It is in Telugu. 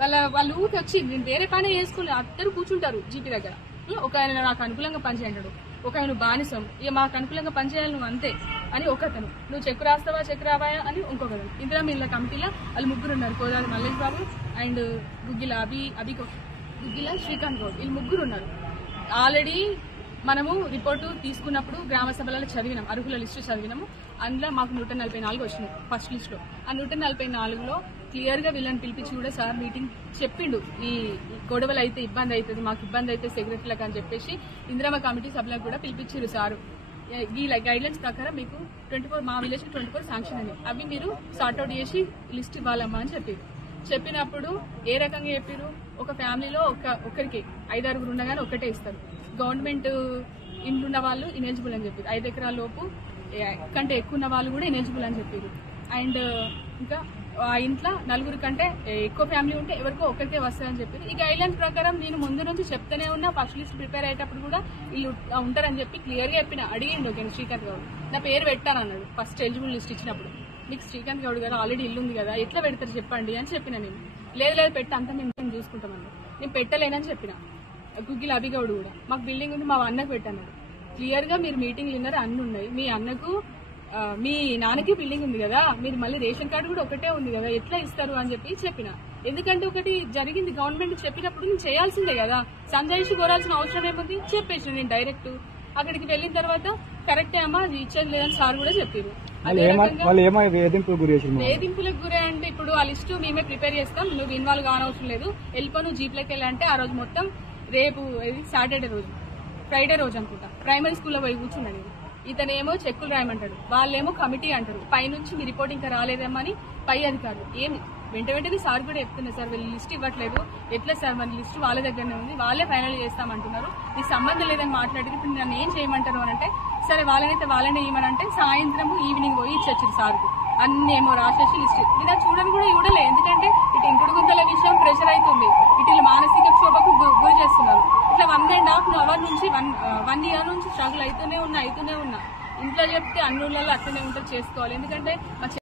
వాళ్ళు ఊరికి వచ్చి నేను వేరే పని వేసుకుని అందరూ కూర్చుంటారు జీపీ దగ్గర. ఒక ఆయన నాకు అనుకూలంగా పనిచేయంటాడు, ఒక ఆయన బానిసం, ఇక మాకు అనుకూలంగా పనిచేయాలి నువ్వు అంతే అని ఒకతను, నువ్వు చెక్ రాస్తావా చెక్ రావాయా అని ఇంకొకతను. ఇందిరా మిల్ల కమిటీలో వాళ్ళు ముగ్గురు ఉన్నారు, కోదాలి మల్లేష్ బాబు అండ్ గుగ్గిల శ్రీకాంత్ గౌడ్, వీళ్ళు ముగ్గురు ఉన్నారు. ఆల్రెడీ మనము రిపోర్టు తీసుకున్నప్పుడు గ్రామ సభలలో చదివినాం, అర్హుల లిస్టు చదివినాము. అందులో మాకు 144 వచ్చినాయి ఫస్ట్ లిస్ట్ లో. ఆ 144లో క్లియర్ గా వీళ్ళని పిలిపించి కూడా సార్ మీటింగ్ చెప్పిండు, ఈ గొడవలు అయితే ఇబ్బంది అవుతుంది, మాకు ఇబ్బంది అయితే సెక్రటరీలకు అని చెప్పేసి ఇందిరామ కమిటీ సభలకు కూడా పిలిపించారు సారు. ఈ గైడ్ లైన్స్ ప్రకారం మీకు 24 మా విలేజ్ 24 శాంక్షన్ అని, అవి మీరు సార్ట్అవుట్ చేసి లిస్ట్ ఇవ్వాలమ్మా అని చెప్పారు. చెప్పినప్పుడు ఏ రకంగా చెప్పారు, ఒక ఫ్యామిలీలో ఒకరికి 5-6 ఉండగానే ఒకటే ఇస్తారు. గవర్నమెంట్ ఇండ్లు ఉన్న వాళ్ళు ఇనెలిజిబుల్ అని చెప్పారు. 5 ఎకరాల లోపు కంటే ఎక్కువ ఉన్న వాళ్ళు కూడా ఇనెలిజిబుల్ అని చెప్పారు. అండ్ ఇంకా ఆ ఇంట్లో 4 కంటే ఎక్కువ ఫ్యామిలీ ఉంటే ఎవరికో ఒకరికే వస్తుందని చెప్పారు. ఈ గైడ్ లైన్స్ ప్రకారం నేను ముందు నుంచి చెప్తూనే ఉన్నా, ఫస్ట్ లిస్ట్ ప్రిపేర్ అయ్యేటప్పుడు కూడా వీళ్ళు ఉంటారని చెప్పి క్లియర్ గా చెప్పిన. అడిగిండు ఓకే శ్రీకాంత్ గౌడ్, నా పేరు పెట్టాను అన్నాడు ఫస్ట్ ఎలిజిబుల్ లిస్ట్ ఇచ్చినప్పుడు. మీకు శ్రీకాంత్ గౌడ్ గారు ఆల్రెడీ ఇల్లు ఉంది కదా, ఎట్లా పెడతారు చెప్పండి అని చెప్పిన. నేను లేదు పెట్టి అంతా మేము చూసుకుంటామన్నా, నేను పెట్టలేనని చెప్పిన. గుగ్గిల అభిగౌడ్ కూడా మాకు బిల్డింగ్ ఉంది మా అన్నకు పెట్టన్నాడు. క్లియర్ గా మీరు మీటింగ్లు విన్నారు, అన్ని ఉన్నాయి, మీ అన్నకు మీ నాన్నకి బిల్డింగ్ ఉంది కదా, మీరు మళ్ళీ రేషన్ కార్డు కూడా ఒకటే ఉంది కదా, ఎట్లా ఇస్తారు అని చెప్పిన. ఎందుకంటే ఒకటి జరిగింది, గవర్నమెంట్ చెప్పినప్పుడు నేను చేయాల్సిందే కదా, సంజాయిషి కోరాల్సిన అవసరం ఏముంది చెప్పేసి నేను డైరెక్ట్. అక్కడికి వెళ్ళిన తర్వాత కరెక్టే అమ్మా అది ఇచ్చేది లేదని సార్ కూడా చెప్పారు. వేధింపులకు గురే అంటే ఇప్పుడు ఆ లిస్టు మేమే ప్రిపేర్ చేస్తాం, నువ్వు ఇన్వాల్వ్ కానవసరం లేదు, వెళ్ళిపో నువ్వు జీప్లోకి వెళ్ళాలంటే ఆ రోజు మొత్తం రేపు సాటర్డే రోజు ఫ్రైడే రోజు అనుకుంటా ప్రైమరీ స్కూల్లో పోయి కూర్చున్నాను. ఇతనేమో చెక్కులు రాయమంటాడు, వాళ్ళేమో కమిటీ అంటారు, పైనుంచి మీ రిపోర్ట్ ఇంకా రాలేదేమని పై అధికారులు. ఏమి వెంటనే సార్ కూడా చెప్తున్నారు, సార్ వీళ్ళు లిస్ట్ ఇవ్వట్లేదు, ఎట్లా సార్ మన లిస్ట్ వాళ్ళ దగ్గరనే ఉంది, వాళ్ళే ఫైనల్ చేస్తామంటున్నారు, నీకు సంబంధం లేదని మాట్లాడి ఇప్పుడు నన్ను ఏం చేయమంటారు అని అంటే, సరే వాళ్ళనైతే వాళ్ళనే ఇవ్వమంటే సాయంత్రం ఈవినింగ్ పోయి ఇచ్చొచ్చింది సార్కు. అన్ని ఏమో రాసేసి లిస్ట్ ఇలా చూడని కూడా చూడలే, ఎందుకంటే ఇటు ఇంకుడు గుంతల విషయం ప్రెషర్ అవుతుంది, ఇటు మానసిక క్షోభకు గురి చేస్తున్నారు. ఇట్లా 1.5 అవర్ నుంచి 1 year నుంచి స్ట్రగుల్ అవుతూనే ఉన్నా. ఇంట్లో చెప్తే అన్ని ఊళ్ళల్లో అట్లనే ఉంటుంది చేసుకోవాలి, ఎందుకంటే